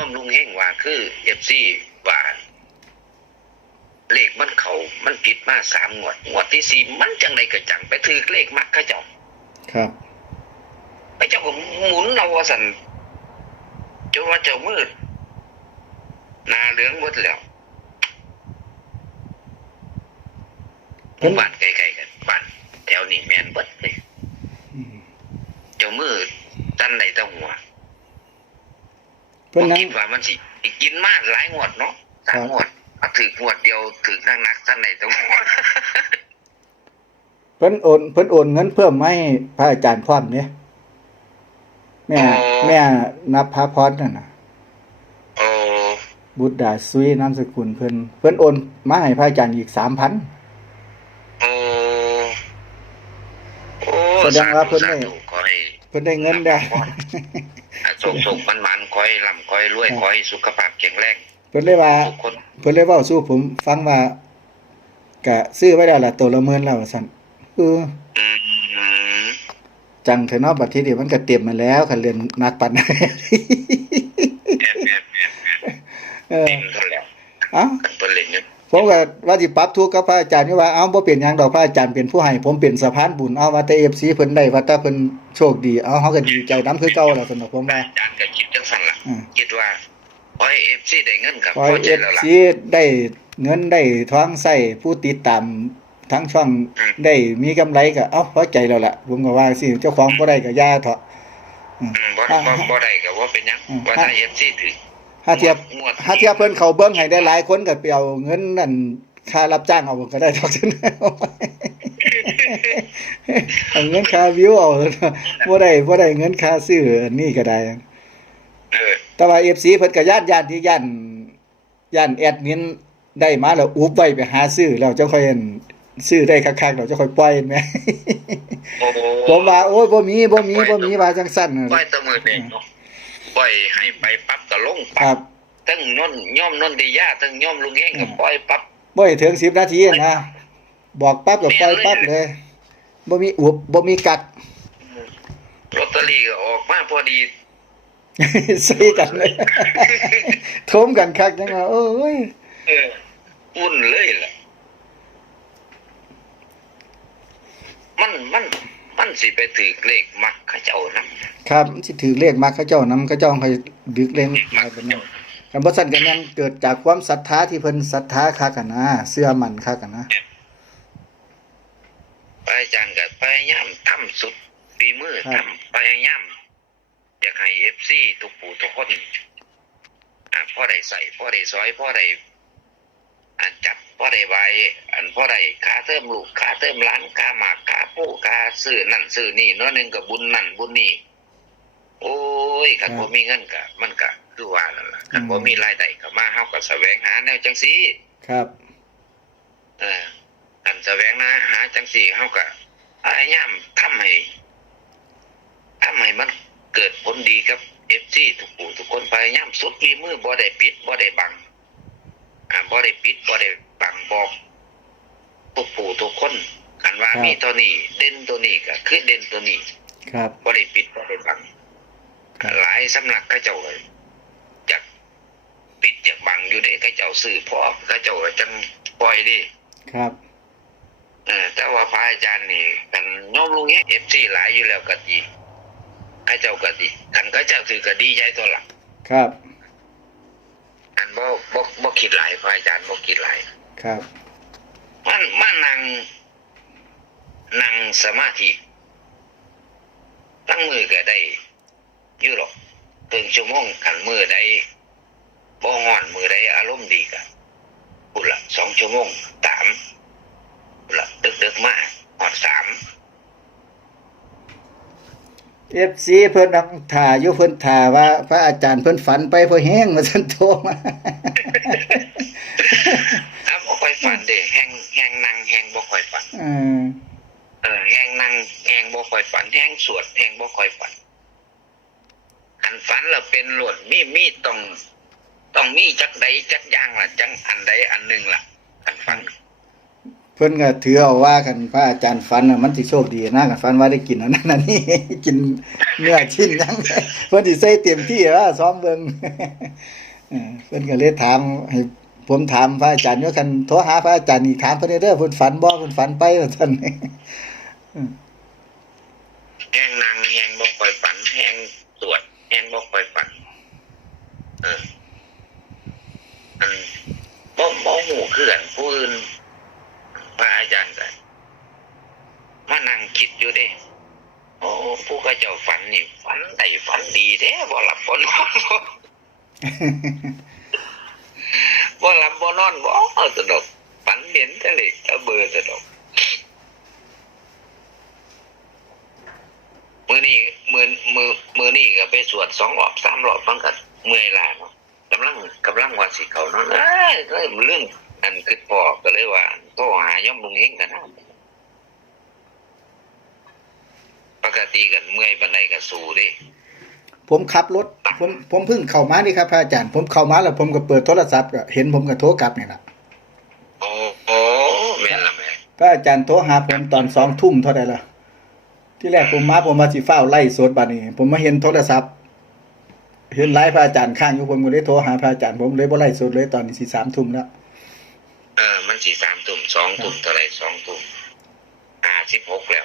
ย่อมลุงเฮงว่าคือFCว่าเลขมันเขามันผิดมา3 งวดงวดที่4มันจังไดก็จังไปถือเลขมักเขาเจ้าครับไปเจ้าก็หมุนเอาว่าซั่นจนว่าเจ้ามืดหน้าเหลืองหมดแล้วหมู่บ้านไกลๆกันบ้านแถวนี้แม่นเบิดเลยเจ้ามือตันใดตะหัวผมคิดว่ามันสิกินมากหลายงวดเนาะ3 งวดมาถืองวดเดียวถือนักตันใดตะหัว เพิ่นโอนเงินเพิ่มให้พระอาจารย์พร้อมเนี่ยแม่นับพระพรนั่นน่ะโอ้บุตรดาซุยนามสกุลเพิ่นโอนมาให้พระอาจารย์อีก 3,000โอ้โอ้แสดงว่าเพิ่นได้เงินได้ส่งมันคอยร่ำคอยรวยคอยสุขภาพแข็งแรงเพิ่นได้ว่าเพิ่นได้เว้าสู่ผมฟังว่าก็ซื้อไว้แล้วล่ะตัวละ10,000แล้วว่าซั่นจังเถอะเนาะบัดทีนี้มันก็เต็มมาแล้วคันเรียนนักปานใดเต็มเท่าแล้วเอ้าเพิ่นเล่นอยู่ผมก็ว่าสิปรับทุกข์กับพระอาจารย์นี่ว่าเอ้าบ่เป็นหยังดอกพระอาจารย์เป็นผู้ให้ผมเป็นสะพานบุญเอาว่าแต่ FC เพิ่นได้ว่าแต่เพิ่นโชคดีเอาเฮาก็ดีใจนำคือเก่าล่ะสำหรับผมว่าอาจารย์ก็คิดจังซั่นล่ะคิดว่าขอให้ FC ได้เงินครับพอใจแล้วล่ะ FC ได้เงินได้ทองใช้ผู้ติดตามทั้งช่องได้มีกำไรก็เอ้าพอใจแล้วล่ะผมก็ว่าสิเจ้าของบ่ได้ก็อย่าเถาะบ่ได้ก็บ่เป็นหยังว่าถ้า FC ถือถ้าเทียบเพิ่นเข้าเบิ่งให้ได้หลายคนก็ไปเอาเงินนั่นค่ารับจ้างเอาก็ได้ดอกซั่นเอาเงินค่าวิวเอาบ่ได้เงินค่าซื้ออันนี้ก็ได้แต่ว่า FC เพิ่นก็ย้านที่ย้านแอดมินได้มาแล้วอุบไว้ไปหาซื้อแล้วจังค่อยซื้อได้คักๆแล้วจังค่อยปล่อยแม่ผมว่าโอ้ยบ่มีว่าจังซั่นปล่อยแตะมื้อนี้เนาะปล่อยให้ไปปั๊บก็ลงปั๊บทั้งย่อมนนทิยาทั้งย่อมลุงเฮงก็ปล่อยปั๊บบ่ให้ถึง10นาทีนะบอกปั๊บก็ปล่อยปั๊บเลยบ่มีอุบบ่มีกักลอตเตอรี่ก็ออกมาพอดีใส่กันเลยโทมกันคักจังว่าโอ้ยอุ่นเลยล่ะมันสิไปถือเลขมักเขาเจ้านำครับสิถือเลขมักเขาเจ้านำเขาเจ้าให้ดึกเลขหลายปานนั้นคันบ่ซั่นก็ยังเกิดจากความศรัทธาที่เพิ่นศรัทธาคักกันนะเชื่อมั่นคักกันนะอาจารย์ก็พยายามทำสุดฝีมือทำพยายามอยากให้ FC ทุกผู้ทุกคนพอได้ใส่พอได้ซอยพอได้จับพอได้ไว้พอได้ค่าเติมลูกค่าเติมร้านค่าหมากค่าผู้ค่าซื้อนั่นซื้อนี่น้อยนึงก็บุญนั่นบุญนี่โอ้ยคันบ่มีเงินก็มันก็คือว่านั่นล่ะคันบ่มีรายได้ก็มาเฮาก็แสวงหาแนวจังซี่ครับอันแสวงหาจังซี่เฮาก็พยายามทำให้มันเกิดผลดีกับ FC ทุกผู้ทุกคนพยายามสุดฝีมือบ่ได้ปิดบ่ได้บังบ่ได้ปิดบ่ได้บังบอกทุกผู้ทุกคนคันว่ามีตัวนี้เด่นตัวนี้ก็คือเด่นตัวนี้ครับบ่ได้ปิดบ่ได้บังหลายสำนักเขาเจ้าอยากปิดอยากบังอยู่เด้เขาเจ้าซื้อพอเขาเจ้าจังปล่อยดิครับแต่ว่าพระอาจารย์นี่กันโยมลุงเฮง FC หลายอยู่แล้วก็ดีเขาเจ้าก็ดีคันเขาเจ้าถือก็ดีใจตัวล่ะครับอันบ่คิดหลายพระอาจารย์บ่คิดหลายครับมันนั่งสมาธิตั้งมือก็ได้อยู่หรอกครึ่งชั่วโมงคันมือใดบ่ฮ้อนมือใดอารมณ์ดีก็พุ่นละ2 ชั่วโมง3พุ่นละดึกๆมาฮอด3 FC เพิ่นนั่งท่าอยู่เพิ่นท่าว่าพระอาจารย์เพิ่นฝันไปพอแห้งว่าซั่นโทรมาบ่ค่อยฝันเด้แฮงนั่งแฮงบ่ค่อยฝันแฮงนั่งแฮงบ่ค่อยฝันแฮงสวดแฮงบ่ค่อยฝันอันฝันแล้วเป็นหลวดมีต้องมีจักใดจักอย่างล่ะจังอันใดอันหนึ่งล่ะอันฝัน พิ่นก็ถือเอาว่ากันพระอาจารย์ฝันน่ะมันสิโชคดีนะกันฝันว่าได้กินอันนั้นอันนี้ กินเนื้อชิ้นหยังเพิ่นสิใส่เต็มที่ว่าซ้อมเบิ่ง เพิ่นก็เลยถามให้ผมถามพระอาจารย์ว่าคันโทรหาพระอาจารย์อีกถามเพิ่นเด้อเพิ่นฝันบ่เพิ่นฝันไปว่าซั่น แห้งนางแห้งบ่ค่อยฝันแห้งตรวจแห้งบ่ค่อยฝันอันบ่ฮู้คือกันผู้อื่นพระอาจารย์ก็มานั่งคิดอยู่เด้โอ้ผู้เขาเจ้าฝันนี่ฝันได้ฝันดีแท้บ่หลับบ่นอนบ่หลับบ่นอนบ่สนุกฝันเห็นแต่เลขแต่เบอร์สนุกมื้อนี้ก็ไปสวด2รอบ3รอบมันก็เมื่อยล้าเนาะกำลังว่าสิเข้านอนเรื่องอันคิดพอก็เลยว่าโทรหาย่อมลุงเฮงกันนะปกติกันเมื่อยปานใดก็สู้เด้ ผมขับรถผมเพิ่งเข้ามานี่ครับพระอาจารย์ผมเข้ามาแล้วผมก็เปิดโทรศัพท์ก็เห็นผมก็โทรกลับนี่ล่ะ โอ้แม่นล่ะแม่ พระอาจารย์โทรหาผมตอน2 ทุ่มเท่าใดล่ะที่แรกผมว่าสิฟ้าวไล่สดบัดนี้ผมมาเห็นโทรศัพท์เห็นไลฟ์พระอาจารย์ค้างอยู่ผมก็เลยโทรหาพระอาจารย์ผมเลยบ่ไล่สดเลยตอนนี้สิ3 ทุ่มแล้วมันสิ3 ทุ่ม2 ทุ่มเท่าไหร่2 ทุ่ม56แล้ว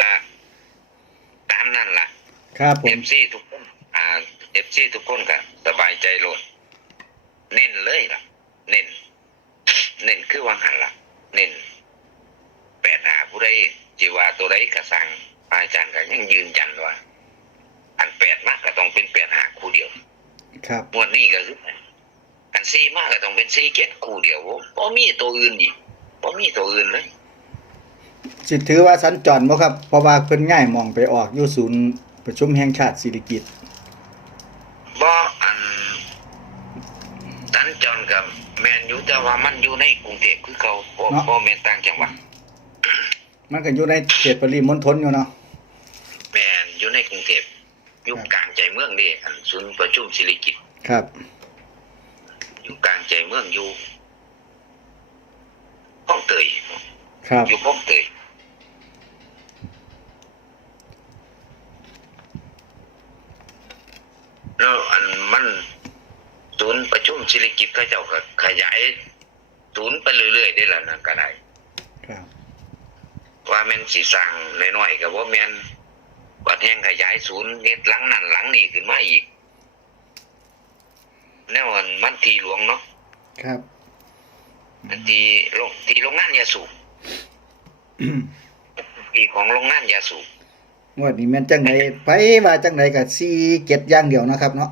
ก็ตามนั่นล่ะครับผม FC ทุกคนFC ทุกคนก็สบายใจโลดเน้นเลยล่ะเน้นคือวางหันล่ะเน้น8ผู้ใดสิว่าตัวใดก็สั่งอาจารย์ก็ยังยืนยันว่าอัน8มาก็ต้องเป็น8คู่เดียวครับงวดนี้ก็คืออัน4มาก็ต้องเป็น4 7คู่เดียวบ่มีตัวอื่นอีกบ่มีตัวอื่นเลยสิถือว่าสัญจรบ่ครับเพราะว่าเพิ่นย้ายหม่องไปออกอยู่ศูนย์ประชุมแห่งชาติสิริกิติ์บ่อันสัญจรกับแม่นอยู่แต่ว่ามันอยู่ในกรุงเทพคือเก่าบ่แม่นต่างจังหวัดมันก็อยู่ในเขตปริมณฑลอยู่เนาะแม่นอยู่ในกรุงเทพอยู่กลางใจเมืองนี่อันศูนย์ประชุมสิริกิติ์ครับอยู่กลางใจเมืองอยู่คลองเตยครับอยู่คลองเตยแล้วอันมันศูนย์ประชุมสิริกิติ์เขาเจ้าก็ขยายศูนย์ไปเรื่อยๆได้ล่ะนั่นก็ได้ครับว่าแม่นสิสร้างน้อยๆก็บ่แม่นบัดแห่งขยายศูนย์เฮ็ดหลังนั้นหลังนี้ขึ้นมาอีกแนวมันที่หลวงเนาะครับที่โรงงานยาสูบที่ของโรงงานยาสูบงวดนี้แม่นจังได๋ไปว่าจังได๋ก็47อย่างเดียวนะครับเนาะ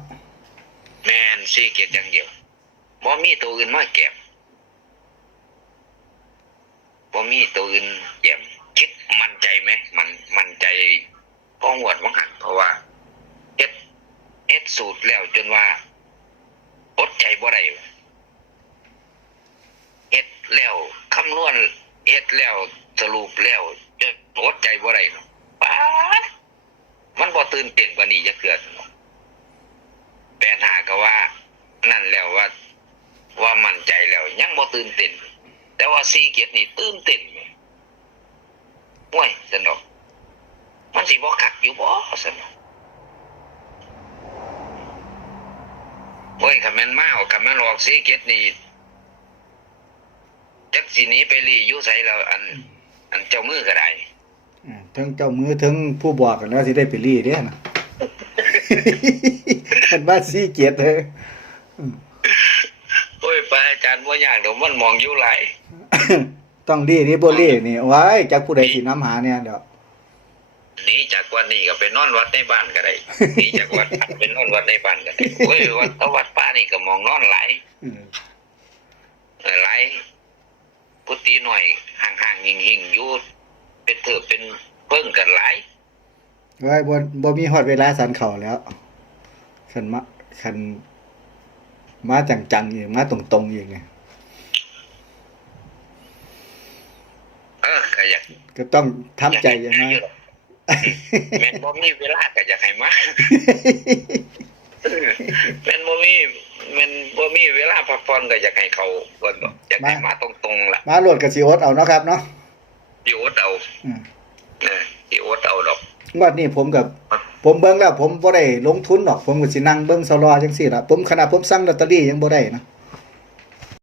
แม่น47อย่างเดียวบ่มีตัวอื่นมาแก็บบ่มีตัวอื่นแย้มคิดมั่นใจไหมมั่นใจพองวดบ่หันเพราะว่าเฮ็ดสูตรแล้วจนว่าอดใจบ่ได้เฮ็ดแล้วคำนวณเฮ็ดแล้วสรุปแล้วจนอดใจบ่ได้เนาะป๊าดมันบ่ตื่นเต้นกว่านี้จักเทื่อเนาะ85ก็ว่านั่นแล้วว่ามั่นใจแล้วยังบ่ตื่นเต้นแต่ว่า47นี่ตื่นเต้นโอ้ยสนุกมันสิบ่คักอยู่บ่สนุกโอ้ยคันแม่นมาเอาคันแม่นออก47นี่จักสิหนีไปลีอยู่ไสแล้วอันเจ้ามือก็ได้ทั้งเจ้ามือทั้งผู้บอกกันว่าสิได้ไปลีเด้นะคันว่า47เด้อโอ้ยป้าอาจารย์บ่ยากดอกมันมองอยู่หลายต้องลีนี่บ่ลีนี่โอ้ยจักผู้ใดสินำหาเนี่ยเดี๋ยวหนีจากวัดนี้ก็ไปนอนวัดในบ้านก็ได้หนีจากวัดไปนอนวัดในบ้านก็ได้โอ้ยวัดป้านี่ก็มองนอนหลายหลายกุฏิหน่อยห่างๆหิ่งๆอยู่เป็นเถิดเป็นเพิ่งกันหลายเว้ยบ่มีฮอดเวลาสันเข้าแล้วคันมาจังๆอีกมาตรงๆอีกไงก็ต้องทำใจอย่างนั้นแม่นบ่มีเวลาก็อยากให้มาแม่นบ่มี มันบ่มีเวลาพักผ่อนก็อยากให้เขาเพิ่นบอกอยากให้มาตรงๆล่ะ มาโหลดก็สิอดเอาเนาะครับเนาะ สิอดเอา อืม สิอดเอาดอก งวดนี้ผมเบิ่งแล้วผมบ่ได้ลงทุนหรอกผมก็สินั่งเบิ่งสลอจังซี่ล่ะผมขนาดผมสั่งลอตเตอรี่ยังบ่ได้นะ